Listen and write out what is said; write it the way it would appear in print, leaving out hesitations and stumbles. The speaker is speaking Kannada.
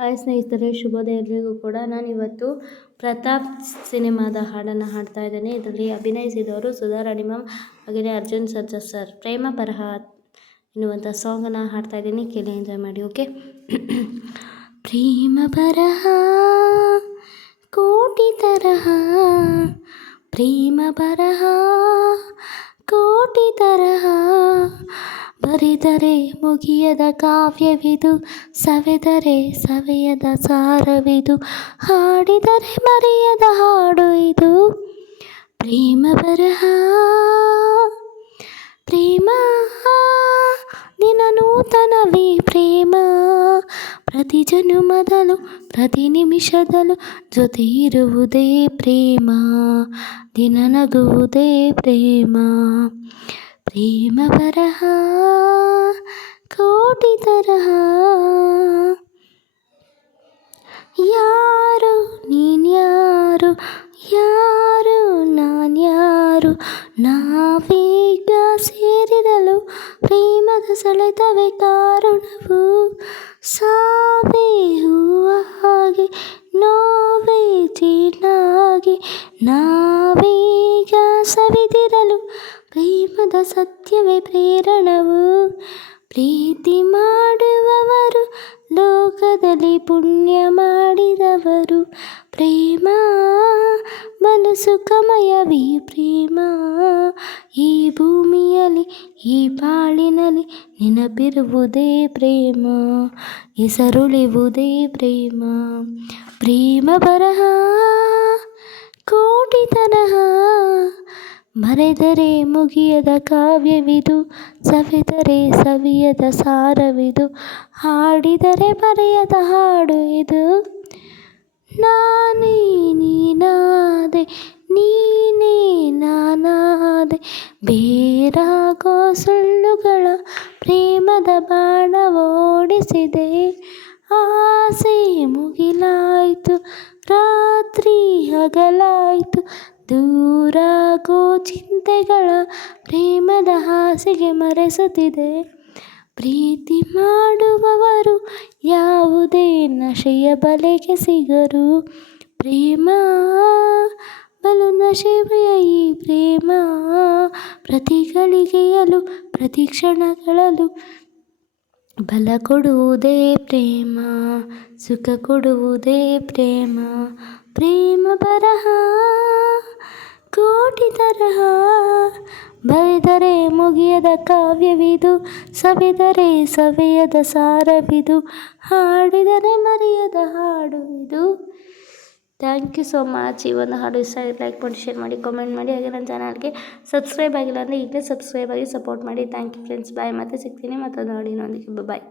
ಹಾಯ್ ಸ್ನೇಹಿತರೆ, ಶುಭೋದಯ ಎಲ್ರಿಗೂ ಕೂಡ. ನಾನಿವತ್ತು ಪ್ರತಾಪ್ ಸಿನಿಮಾದ ಹಾಡನ್ನು ಹಾಡ್ತಾ ಇದ್ದೇನೆ. ಇದರಲ್ಲಿ ಅಭಿನಯಿಸಿದವರು ಸುಧಾರಾಣಿ ಮ್ಯಾಮ್ ಹಾಗೆಯೇ ಅರ್ಜುನ್ ಸರ್ಜಾ ಸರ್. ಪ್ರೇಮ ಬರಹ ಎನ್ನುವಂಥ ಸಾಂಗನ್ನು ಹಾಡ್ತಾ ಇದ್ದೀನಿ, ಕೇಳಿ ಎಂಜಾಯ್ ಮಾಡಿ. ಓಕೆ. ಪ್ರೇಮ ಬರಹ ಕೋಟಿ ತರಹ, ಪ್ರೇಮ ಬರಹ ಕೋಟಿ ತರಹ, ಬರೆದರೆ ಮುಗಿಯದ ಕಾವ್ಯವಿದು, ಸವೆದರೆ ಸವೆಯದ ಸಾರವಿದು, ಹಾಡಿದರೆ ಮರೆಯದ ಹಾಡು ಇದು. ಪ್ರೇಮ ಬರಹ, ಪ್ರೇಮ ದಿನ ನೂತನವೇ ಪ್ರೇಮ, ಪ್ರತಿ ಜನುಮದಲು ಪ್ರತಿ ನಿಮಿಷದಲು ಜೊತೆ ಇರುವುದೇ ಪ್ರೇಮ, ದಿನ ನಗುವುದೇ ಪ್ರೇಮ. ಪ್ರೇಮ ಬರಹ ಕೋಟಿ ತರಹ, ಯಾರು ನೀನ್ಯಾರು, ಯಾರು ನಾನ್ಯಾರು, ನಾವೀಗ ಸೇರಿರಲು ಪ್ರೇಮದ ಸೆಳೆತವೇ ಕಾರಣವು, ಸಾವೇ ಹೂವಾಗಿ ನೋವೇ ಜೀರ್ಣಾಗಿ, ನಾವೀಗ ಸವಿದಿರಲು ಪ್ರೇಮದ ಸತ್ಯವೇ ಪ್ರೇರಣವು. ಪ್ರೀತಿ ಮಾಡುವವರು ಲೋಕದಲ್ಲಿ ಪುಣ್ಯ ಮಾಡಿದವರು, ಪ್ರೇಮ ಬಲು ಸುಖಮಯವೇ ಪ್ರೇಮ, ಈ ಭೂಮಿಯಲ್ಲಿ ಈ ಬಾಳಿನಲ್ಲಿ ನೆನಪಿರುವುದೇ ಪ್ರೇಮ, ಹೆಸರುಳಿವುದೇ ಪ್ರೇಮ. ಪ್ರೇಮ ಬರಹ ಕೋಟಿ ತರಹ, ಬರೆದರೆ ಮುಗಿಯದ ಕಾವ್ಯವಿದು, ಸವೆದರೆ ಸವಿಯದ ಸಾರವಿದು, ಹಾಡಿದರೆ ಮರೆಯದ ಹಾಡು ಇದು. ನಾನೇ ನೀನಾದೆ, ನೀನೇ ನಾನಾದೆ, ಬೇರಾಗೋ ಸುಳ್ಳುಗಳ ಪ್ರೇಮದ ಬಾಣ ಓಡಿಸಿದೆ, ಆಸೆ ಮುಗಿಲಾಯಿತು ರಾತ್ರಿ ಹಗಲಾಯಿತು, ದೂರಾಗೋ ಚಿಂತೆಗಳ ಪ್ರೇಮದ ಹಾಸಿಗೆ ಮರೆಸುತ್ತಿದೆ. ಪ್ರೀತಿ ಮಾಡುವವರು ಯಾವುದೇ ನಶೆಯ ಬಲೆಗೆ ಸಿಗರು, ಪ್ರೇಮ ಬಲು ನಶೆಯ ಈ ಪ್ರೇಮ, ಪ್ರತಿ ಗಳಿಗೆಯಲು ಪ್ರತಿ ಕ್ಷಣಗಳಲ್ಲೂ ಬಲ ಕೊಡುವುದೇ ಪ್ರೇಮ, ಸುಖ ಕೊಡುವುದೇ ಪ್ರೇಮ. ಪ್ರೇಮ ಬರಹ ಕೋಟಿ ತರಹ, ಬರೆದರೆ ಮುಗಿಯದ ಕಾವ್ಯವಿದು, ಸವೆದರೆ ಸವೆಯದ ಸಾರವಿದು, ಹಾಡಿದರೆ ಮರೆಯದ ಹಾಡು ಇದು. Thank you so much. ಈ ಒಂದು ಹಾಡು ಇಷ್ಟ ಆಗಿ ಲೈಕ್ ಮಾಡಿ, ಶೇರ್ ಮಾಡಿ, ಕಾಮೆಂಟ್ ಮಾಡಿ, ಹಾಗೆ ನನ್ನ ಚಾನಲ್ಗೆ ಸಬ್ಸ್ಕ್ರೈಬ್ ಆಗಿಲ್ಲ ಅಂದರೆ ಈಗಲೇ ಸಬ್ಸ್ಕ್ರೈಬ್ ಆಗಿ ಸಪೋರ್ಟ್ ಮಾಡಿ. Thank you friends. ಬಾಯ್. ಮತ್ತೆ ಸಿಗ್ತೀನಿ ಮತ್ತೊಂದು ಹಾಡಿನೊಂದಿಗೆ. ಬಾಯ್.